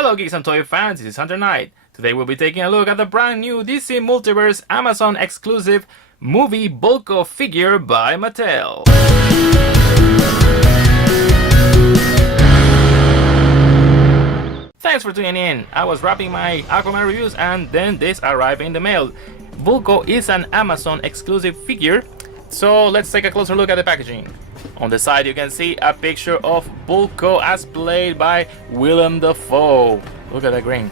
Hello geeks and toy fans, this is Hunter Knight. Today we'll be taking a look at the brand new DC Multiverse Amazon exclusive movie BULKO figure by Mattel. Thanks for tuning in. I was wrapping my Aquaman reviews and then this arrived in the mail. BULKO is an Amazon exclusive figure, so let's take a closer look at the packaging. On the side you can see a picture of BULKO as played by Willem Dafoe. Look at the green.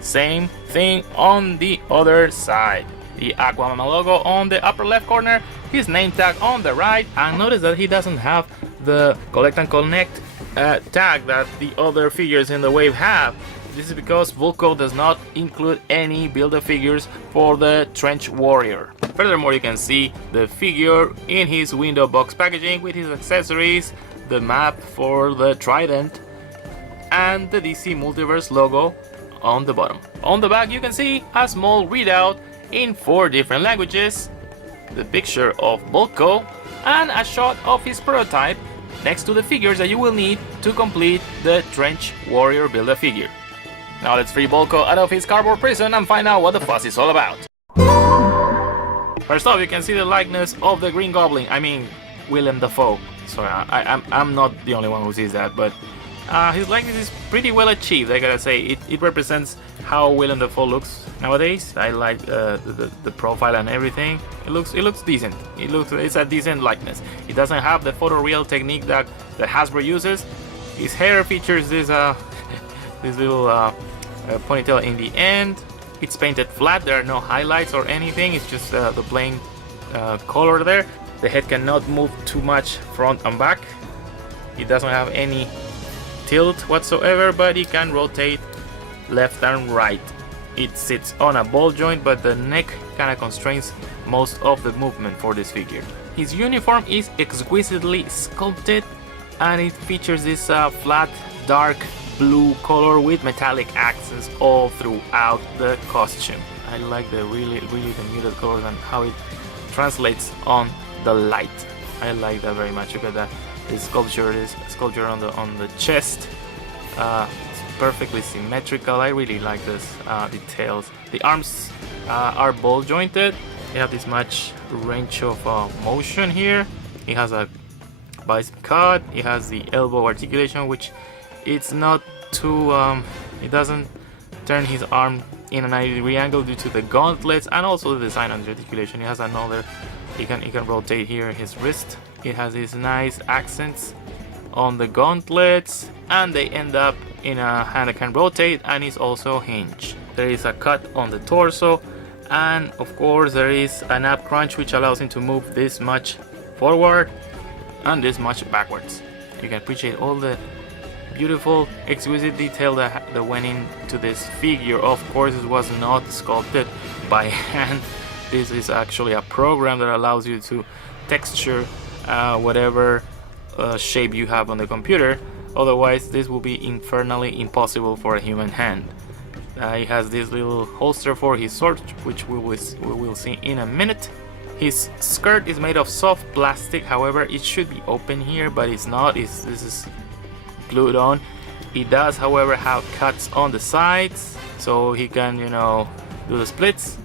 Same thing on the other side. The Aquaman logo on the upper left corner, his name tag on the right, and notice that he doesn't have the collect and connect tag that the other figures in the wave have. This is because BULKO does not include any Build-A-Figures for the Trench Warrior. Furthermore, you can see the figure in his window box packaging with his accessories, the map for the trident, and the DC Multiverse logo on the bottom. On the back you can see a small readout in 4 different languages, the picture of BULKO, and a shot of his prototype next to the figures that you will need to complete the Trench Warrior Build-A-Figure. Now let's free BULKO out of his cardboard prison and find out what the fuss is all about. First off, you can see the likeness of the Green Goblin, I mean Willem Dafoe. Sorry, I'm not the only one who sees that, but his likeness is pretty well achieved, I gotta say. It represents how Willem Dafoe looks nowadays. I like the profile and everything. It looks decent. It's a decent likeness. It doesn't have the photoreal technique that Hasbro uses. His hair features this this little ponytail in the end. It's painted flat. There are no highlights or anything. It's just the plain color there. The head cannot move too much front and back. It doesn't have any tilt whatsoever, but it can rotate left and right. It sits on a ball joint, but the neck kind of constrains most of the movement for this figure. His uniform is exquisitely sculpted, and it features this flat dark blue color with metallic accents all throughout the costume. I like the really the muted colors and how it translates on the light. I like that very much. Look at that. This sculpture on the chest. It's perfectly symmetrical. I really like this details. The arms are ball jointed. They have this much range of motion here. He has a bicep cut. He has the elbow articulation, which it's not too it doesn't turn his arm in a 90-degree angle due to the gauntlets and also the design on the articulation. He has another, he can rotate here his wrist. It has these nice accents on the gauntlets, and they end up in a hand that can rotate, and is also hinged. There is a cut on the torso, and of course there is an ab crunch which allows him to move this much forward and this much backwards. You can appreciate all the beautiful, exquisite detail that went into this figure. Of course, it was not sculpted by hand. This is actually a program that allows you to texture whatever shape you have on the computer. Otherwise, this will be infernally impossible for a human hand. He has this little holster for his sword, which we will see in a minute. His skirt is made of soft plastic. However, it should be open here, but it's not. This is glued on. It does, however, have cuts on the sides, so he can, do the splits.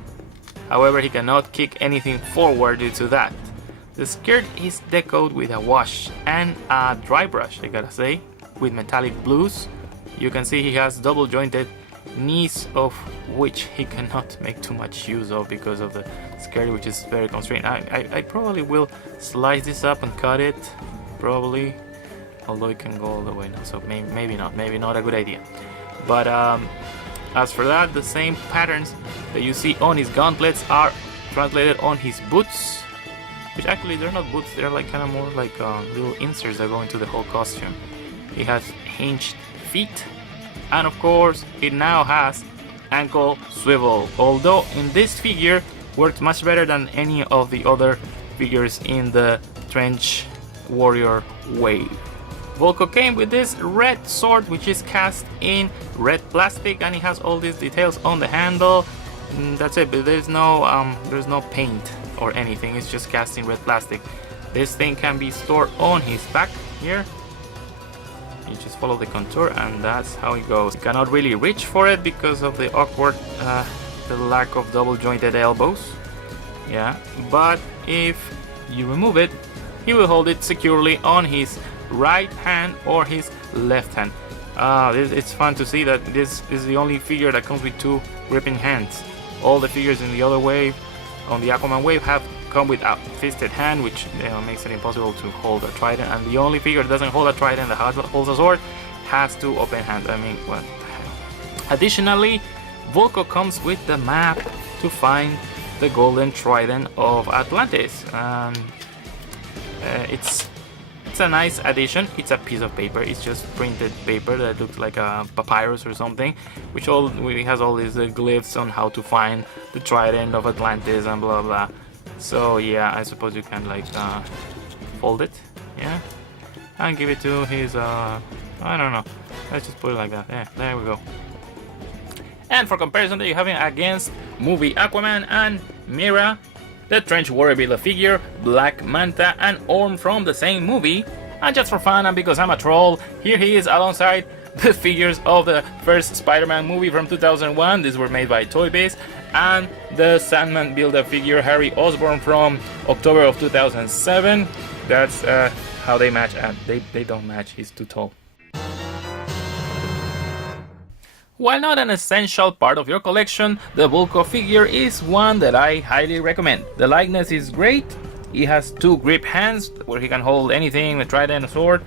However, he cannot kick anything forward due to that. The skirt is decoed with a wash and a dry brush, I gotta say, with metallic blues. You can see he has double jointed knees, of which he cannot make too much use of because of the skirt, which is very constrained. I probably will slice this up and cut it, probably, although it can go all the way now, so maybe not a good idea. But as for that, the same patterns that you see on his gauntlets are translated on his boots, which actually they're not boots, they're like kind of more like little inserts that go into the whole costume. He has hinged feet, and of course it now has ankle swivel, although in this figure works much better than any of the other figures in the Trench Warrior wave. BULKO came with this red sword, which is cast in red plastic, and it has all these details on the handle. That's it, but there's no paint or anything. It's just cast in red plastic. This thing can be stored on his back here. you just follow the contour, and that's how it goes. You cannot really reach for it because of the awkward, the lack of double jointed elbows. Yeah, but if you remove it, he will hold it securely on his right hand or his left hand. It's fun to see that this is the only figure that comes with two gripping hands. All the figures in the other wave, on the Aquaman wave, have come with a fisted hand, which makes it impossible to hold a trident, and the only figure that doesn't hold a trident, that holds a sword, has two open hands. I mean, what the hell. Additionally, Vulko comes with the map to find the golden trident of Atlantis. It's a nice addition. It's a piece of paper. It's just printed paper that looks like a papyrus or something, which has all these glyphs on how to find the trident of Atlantis and blah blah. So yeah, I suppose you can like fold it, yeah, and give it to his I don't know. Let's just put it like that. Yeah, there we go. And for comparison, that you have against movie Aquaman and Mira, the trench warrior build figure, Black Manta, and Orm from the same movie. And just for fun and because I'm a troll, here he is alongside the figures of the first Spider-Man movie from 2001. These were made by Toy Biz, and the Sandman Build-A-Figure Harry Osborn from October of 2007. That's how they match, and they don't match. He's too tall. While not an essential part of your collection, the Vulko figure is one that I highly recommend. The likeness is great. He has two grip hands where he can hold anything, a trident, a sword,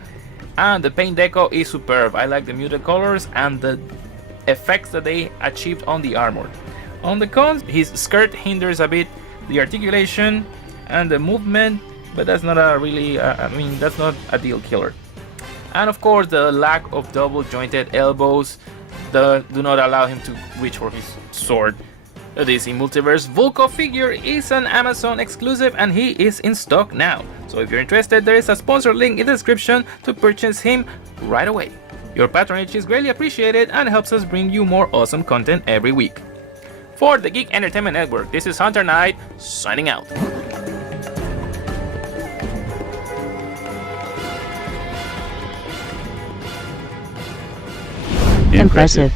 and the paint deco is superb. I like the muted colors and the effects that they achieved on the armor. On the cons, his skirt hinders a bit the articulation and the movement, but that's not a really, that's not a deal killer. And of course, the lack of double jointed elbows do not allow him to reach for his sword. The DC Multiverse VULKO figure is an Amazon exclusive and he is in stock now. So if you're interested, there is a sponsor link in the description to purchase him right away. Your patronage is greatly appreciated and helps us bring you more awesome content every week. For the Geek Entertainment Network, this is Hunter Knight, signing out. Impressive.